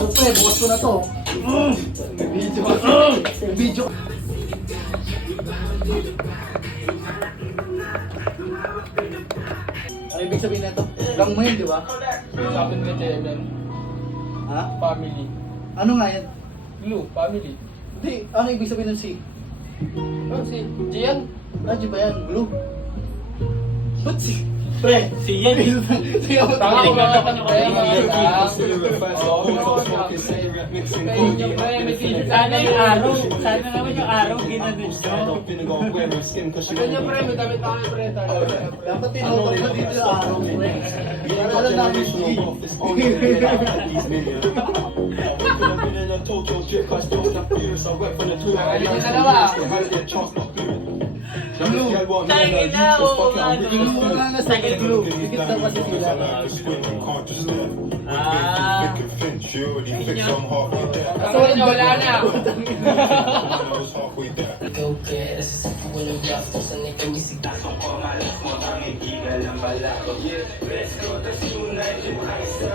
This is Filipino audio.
Siyempre, bukas ko na to. Video. Video. Ano ibig sabihin na ito? Lang mo yun, di ba? Sabi ng Evan, Ha? family. Ano nga yan? Blue, family. Hindi, ano ibig sabihin ng C? Oh, si Gian. Radyo ba yan? Blue? Ba't si? Pre, si yan. Sige ako. Tama ko mga kapatid. Sana yung araw. Sana naman yung araw ginanod nyo. Ganyan pre, may damit tayo pre. Dapat tinutog mo dito yung araw mo eh. Para alam namin Tangin na, oo nga. yung mga nasa blue. Dikit daw kasi sila. Sorry na, wala na. Go get us, walang gastos sa nagkamisitasan ko, malas mo kami, di na lang pala. Let's go, tas tonight, yung ayos na